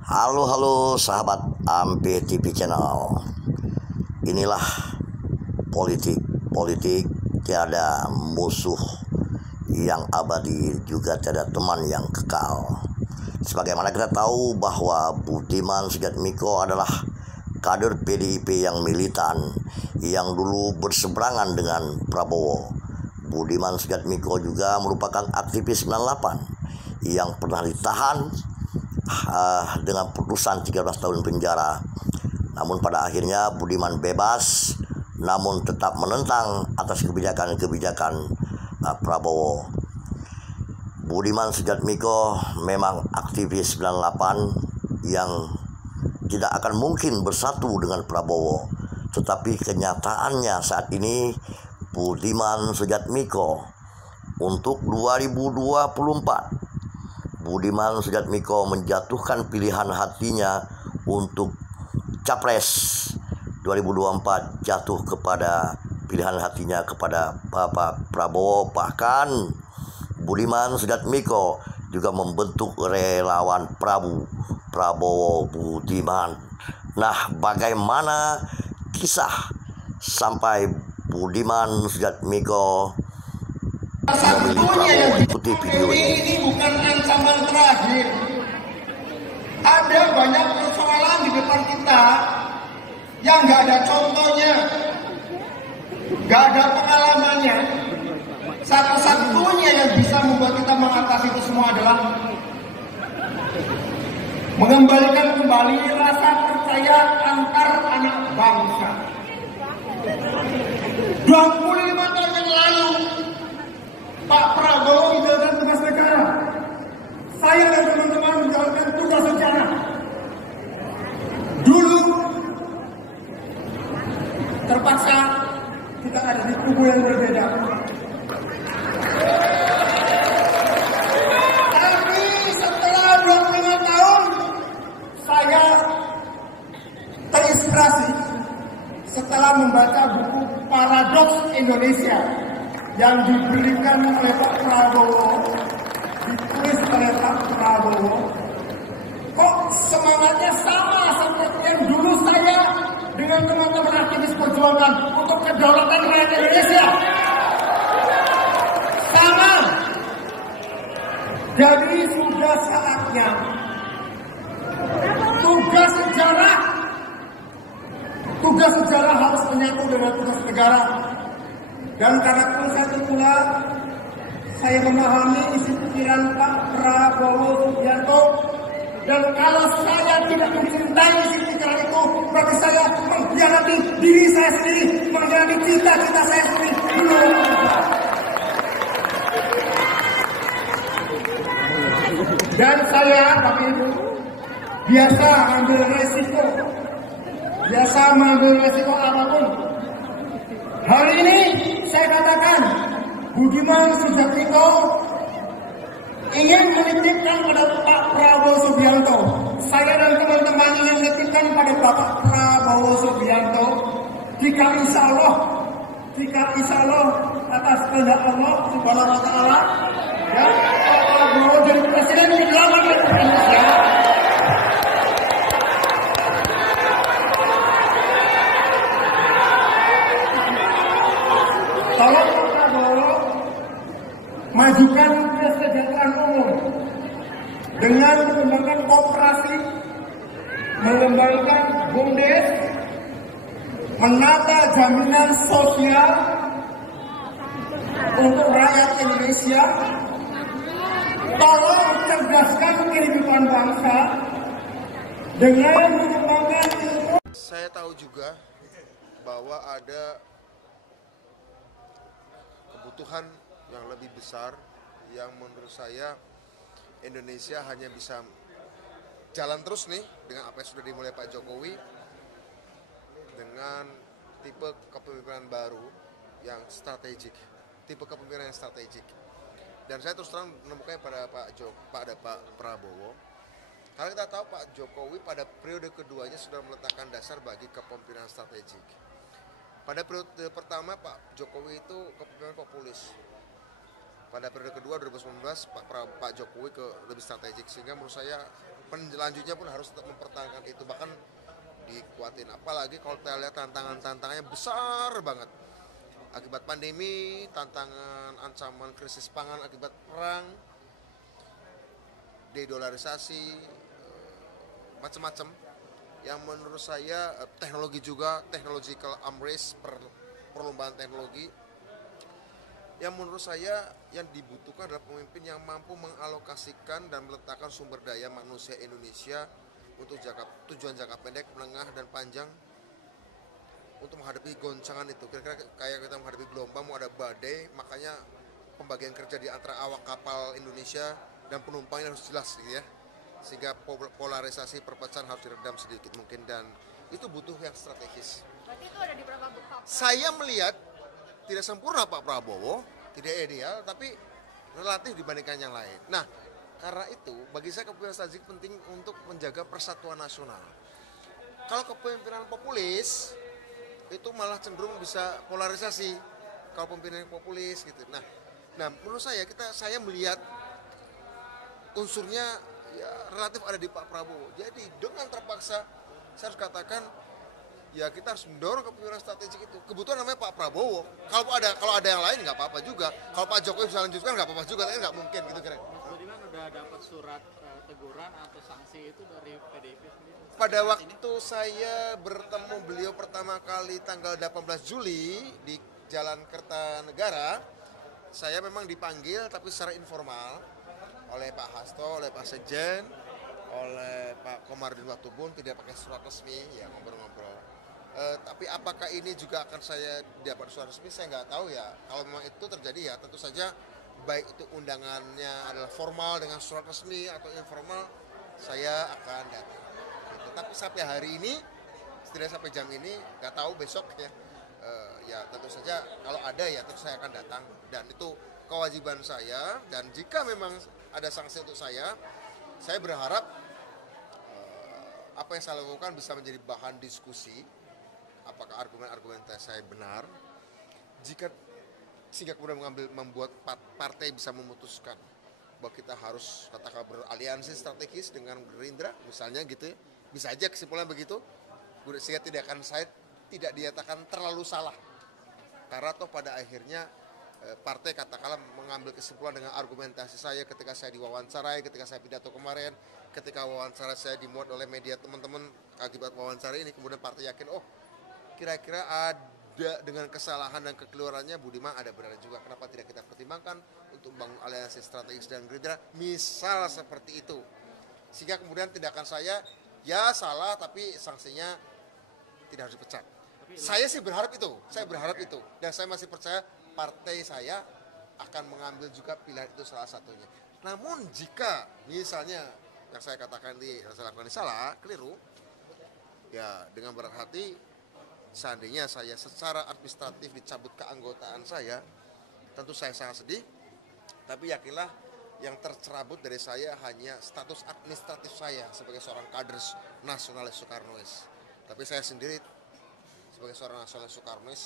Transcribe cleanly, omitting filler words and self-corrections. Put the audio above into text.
Halo sahabat Ampe TV Channel. Inilah politik tiada musuh yang abadi, juga tiada teman yang kekal. Sebagaimana kita tahu bahwa Budiman Sujatmiko adalah kader PDIP yang militan, yang dulu berseberangan dengan Prabowo. Budiman Sujatmiko juga merupakan aktivis 98 yang pernah ditahan dengan putusan 13 tahun penjara. Namun pada akhirnya Budiman bebas, namun tetap menentang atas kebijakan-kebijakan Prabowo. Budiman Sujatmiko memang aktivis 98 yang tidak akan mungkin bersatu dengan Prabowo. Tetapi kenyataannya saat ini Budiman Sujatmiko untuk 2024, Budiman Sujatmiko menjatuhkan pilihan hatinya untuk Capres 2024, jatuh kepada pilihan hatinya kepada Bapak Prabowo. Bahkan Budiman Sujatmiko juga membentuk relawan Prabowo Budiman. Nah, bagaimana kisah sampai Budiman Sujatmiko memilih Prabowo? Ikuti video ini bukan ancaman terakhir. Ada banyak persoalan di depan kita yang nggak ada contohnya, nggak ada pengalamannya. Satu-satunya yang bisa membuat kita mengatasi itu semua adalah mengembalikan kembali rasa percaya antar anak bangsa. 25 tahun yang lalu Pak Prabowo menjalankan tugas negara. Saya dan teman-teman menjalankan tugas sejarah. Dulu terpaksa kita ada di kubu yang berbeda. Tapi setelah 25 tahun, saya terinspirasi setelah membaca buku Paradoks Indonesia yang diberikan oleh Pak Prabowo, ditulis oleh Pak Prabowo. Kok semangatnya sama seperti yang dulu saya dengan teman-teman aktivis perjuangan untuk kedaulatan rakyat Indonesia? Sama. Jadi sudah saatnya tugas sejarah harus menyatu dengan tugas negara. Dan karena itu pula saya memahami isi pikiran Pak Prabowo Subianto. Dan kalau saya tidak mencintai isi pikiran itu, berarti saya mengkhianati diri saya sendiri, mengkhianati cita-cita saya sendiri. Dan saya, Bapak Ibu, biasa ambil resiko, apapun. Hari ini saya katakan, Budiman Sujatmiko ingin menitipkan pada Pak Prabowo Subianto. Saya dan teman-teman ingin menitipkan pada Bapak Prabowo Subianto, jika insya Allah atas kehendak Allah Subhanahu wa Ta'ala, ya, Pak Prabowo jadi presiden ke-8 Republik Indonesia. Tolong Pak Prabowo majukan kesejahteraan umum dengan mengembangkan koperasi, mengembangkan BUMDes, menata jaminan sosial untuk rakyat Indonesia. Tolong cerdaskan kehidupan bangsa dengan mengembangkan ilmu. Saya tahu juga bahwa ada kebutuhan yang lebih besar yang menurut saya Indonesia hanya bisa jalan terus nih dengan apa yang sudah dimulai Pak Jokowi, dengan tipe kepemimpinan baru yang strategik, dan saya terus terang menemukannya pada Pak Prabowo, karena kita tahu Pak Jokowi pada periode keduanya sudah meletakkan dasar bagi kepemimpinan strategik. Pada periode pertama Pak Jokowi itu kepemimpinan populis, pada periode kedua 2019 Pak Jokowi ke lebih strategik, sehingga menurut saya penlanjutnya pun harus tetap mempertahankan itu, bahkan dikuatin. Apalagi kalau kita lihat tantangannya besar banget akibat pandemi, tantangan ancaman krisis pangan akibat perang, dedolarisasi, macam-macam yang menurut saya teknologi juga, technological arms race, perlombaan teknologi, yang menurut saya yang dibutuhkan adalah pemimpin yang mampu mengalokasikan dan meletakkan sumber daya manusia Indonesia untuk tujuan jangka pendek, menengah, dan panjang untuk menghadapi goncangan itu. Kira-kira kayak kita menghadapi gelombang, mau ada badai, makanya pembagian kerja di antara awak kapal Indonesia dan penumpangnya harus jelas gitu ya, sehingga polarisasi perpecahan harus diredam sedikit mungkin, dan itu butuh yang strategis. Berarti itu ada di Pak Prabowo? Saya melihat tidak sempurna Pak Prabowo, tidak ideal, tapi relatif dibandingkan yang lain. Nah, karena itu bagi saya kepemimpinan strategik penting untuk menjaga persatuan nasional. Kalau kepemimpinan populis itu malah cenderung bisa polarisasi. Kalau pemimpinan populis gitu. Nah menurut saya saya melihat unsurnya ya relatif ada di Pak Prabowo. Jadi dengan terpaksa saya harus katakan ya kita harus mendorong kepemimpinan strategik itu. Kebutuhan namanya Pak Prabowo. Kalau ada yang lain nggak apa-apa juga. Kalau Pak Jokowi bisa lanjutkan nggak apa-apa juga, tapi nggak mungkin gitu kira. Mas Budiman udah dapat surat teguran atau sanksi itu dari PDIP sendiri? Pada waktu saya bertemu beliau pertama kali tanggal 18 Juli di Jalan Kertanegara, saya memang dipanggil tapi secara informal oleh Pak Hasto, oleh Pak Sekjen, oleh Pak Komarudin Watubun, tidak pakai surat resmi, ya ngobrol-ngobrol. Tapi apakah ini juga akan saya dapat surat resmi, saya nggak tahu ya. Kalau memang itu terjadi ya tentu saja baik itu undangannya adalah formal dengan surat resmi atau informal, saya akan datang. Gitu. Tapi sampai hari ini, setidaknya sampai jam ini, nggak tahu besok ya. Ya tentu saja kalau ada ya tentu saya akan datang, dan itu kewajiban saya. Dan jika memang ada sanksi untuk saya berharap apa yang saya lakukan bisa menjadi bahan diskusi. Apakah argumen-argumen saya benar? Sehingga kemudian membuat partai bisa memutuskan bahwa kita harus katakan beraliansi strategis dengan Gerindra, misalnya gitu ya. Bisa aja kesimpulan begitu, sehingga tidak dinyatakan terlalu salah. Karena toh pada akhirnya partai katakanlah mengambil kesimpulan dengan argumentasi saya ketika saya diwawancarai, ketika saya pidato kemarin, ketika wawancara saya dimuat oleh media teman-teman akibat wawancara ini, kemudian partai yakin, oh kira-kira ada dengan kesalahan dan kekeliruannya Budiman ada benar juga, kenapa tidak kita pertimbangkan untuk membangun aliansi strategis dengan Gerindra, misal seperti itu. Sehingga kemudian tindakan saya ya salah tapi sanksinya tidak harus dipecat. Saya sih berharap itu, dan saya masih percaya partai saya akan mengambil juga pilihan itu salah satunya. Namun jika misalnya yang saya katakan yang saya lakukan ini salah, keliru, ya dengan berat hati, seandainya saya secara administratif dicabut keanggotaan saya, tentu saya sangat sedih. Tapi yakinlah yang tercerabut dari saya hanya status administratif saya sebagai seorang kader nasionalis Soekarnois. Tapi saya sendiri sebagai seorang nasionalis Soekarnois